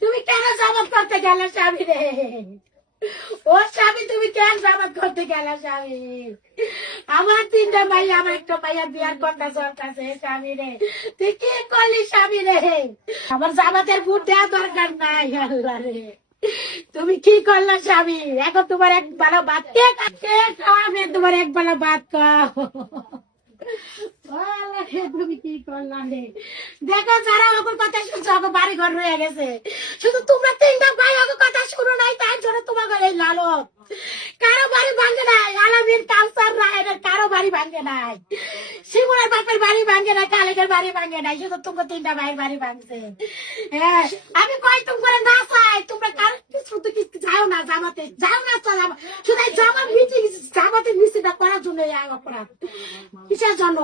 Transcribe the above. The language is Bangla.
তুমি কেন জামাত করতে গেলে স্বামী রে? ও স্বামী, তুমি কেন জামাত করতে গেলে স্বামী? আমার তিনটা ভাই, আমার একটা ভাইয়া বিয়ার কথা চলতেছে স্বামী রে। তুই কি করলি স্বামী রে? আমার জামাতের ভোট দেওয়া দরকার নাই। আল্লাহ রে, তুমি কি করলা স্বামী? এখন তোমার এক বেলা ভাত কে খাওয়াবে? তোমার এক বেলা ভাত খাও। তুমি কি করলাম রে? দেখো, যারা ওর কথা শুনছো ওকে বাড়ি ঘর রয়ে গেছে, শুধু তোমরা তিনটা ভাই ওকে কথা শুনো নাই, তাই জন্য তোমাকে এই লালত। কারো বাড়ি ভাঙে নাই, আলামিন কাউসার রায়ের কারো বাড়ি ভাঙে নাই, শিমুলের বাপের বাড়ি ভাঙে নাই, কালেকের বাড়ি ভাঙে নাই, শুধু তোমরা তিনটা ভাইয়ের বাড়ি ভাঙছে। হ্যাঁ, আমি কই তোমরা না চাই, তোমরা কার শুধু কিছু যাও না, জামাতে যাও না, চলো শুধু এই জামাত মিটিং, জামাতের মিছিলটা করার জন্য এই অপরাধ। কিসের জন্য?